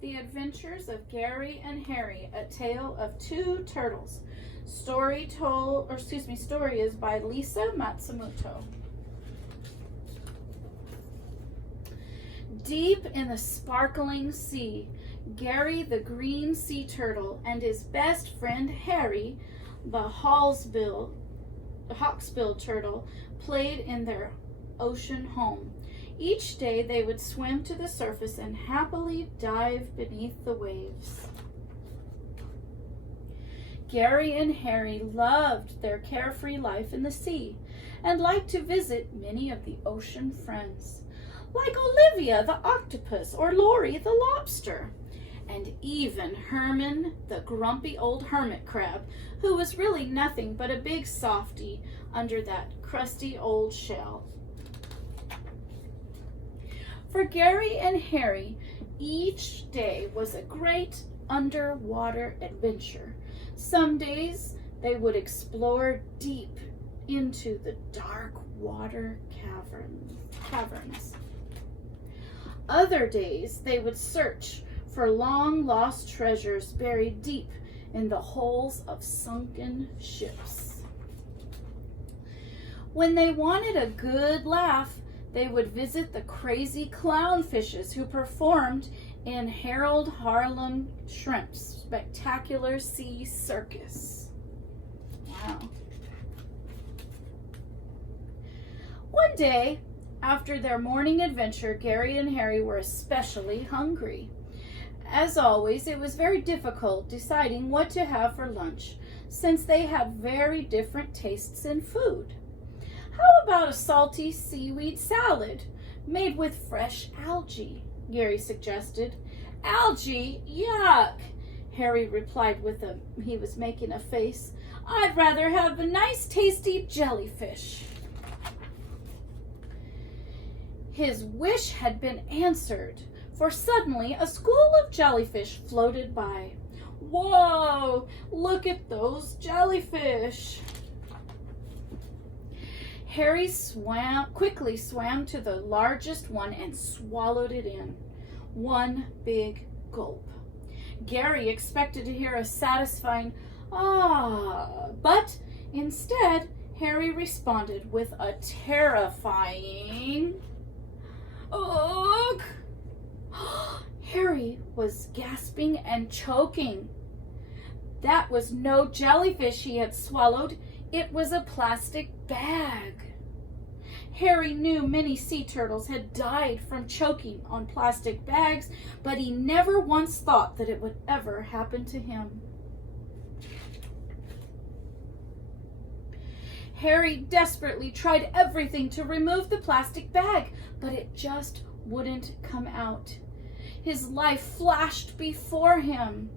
The Adventures of Gary and Harry, A Tale of Two Turtles. Story is by Lisa Matsumoto. Deep in the sparkling sea, Gary the green sea turtle and his best friend Harry, the hawksbill turtle, played in their ocean home. Each day they would swim to the surface and happily dive beneath the waves. Gary and Harry loved their carefree life in the sea and liked to visit many of the ocean friends, like Olivia the octopus or Lori the lobster, and even Herman the grumpy old hermit crab, who was really nothing but a big softy under that crusty old shell. For Gary and Harry, each day was a great underwater adventure. Some days they would explore deep into the dark water caverns. Other days they would search for long-lost treasures buried deep in the holes of sunken ships. When they wanted a good laugh, they would visit the crazy clownfishes who performed in Harold Harlem Shrimp's spectacular sea circus. Wow. One day, after their morning adventure, Gary and Harry were especially hungry. As always, it was very difficult deciding what to have for lunch, since they had very different tastes in food. How about a salty seaweed salad made with fresh algae? Gary suggested. Algae? Yuck! Harry replied he was making a face. I'd rather have a nice tasty jellyfish. His wish had been answered, for suddenly a school of jellyfish floated by. Whoa! Look at those jellyfish! Harry quickly swam to the largest one and swallowed it in. One big gulp. Gary expected to hear a satisfying "ah," but instead Harry responded with a terrifying "ugh." Harry was gasping and choking. That was no jellyfish he had swallowed. It was a plastic bag. Harry knew many sea turtles had died from choking on plastic bags, but he never once thought that it would ever happen to him. Harry desperately tried everything to remove the plastic bag, but it just wouldn't come out. His life flashed before him.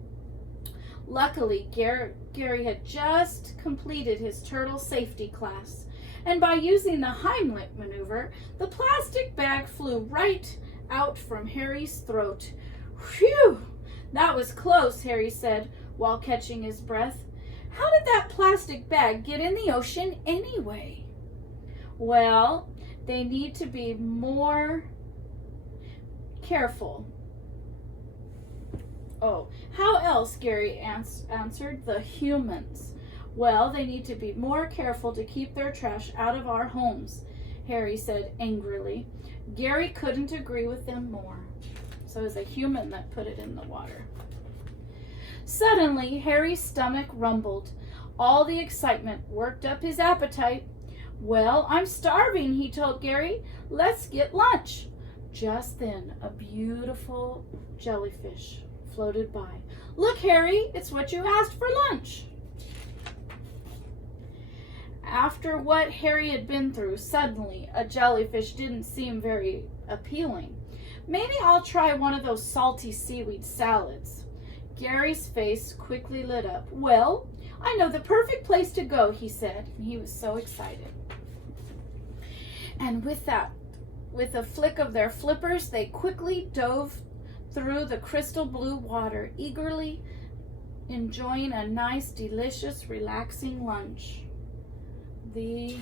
Luckily, Gary had just completed his turtle safety class, and by using the Heimlich maneuver, the plastic bag flew right out from Harry's throat. Phew! That was close, Harry said while catching his breath. How did that plastic bag get in the ocean anyway? Well, they need to be more careful. Oh, how else, Gary answered. The humans. Well, they need to be more careful to keep their trash out of our homes, Harry said angrily. Gary couldn't agree with them more. So it was a human that put it in the water. Suddenly, Harry's stomach rumbled. All the excitement worked up his appetite. Well, I'm starving, he told Gary. Let's get lunch. Just then, a beautiful jellyfish floated by. Look, Harry, it's what you asked for lunch. After what Harry had been through, suddenly a jellyfish didn't seem very appealing. Maybe I'll try one of those salty seaweed salads. Gary's face quickly lit up. Well, I know the perfect place to go, he said, and he was so excited. And with a flick of their flippers, they quickly dove through the crystal blue water, eagerly enjoying a nice, delicious, relaxing lunch. The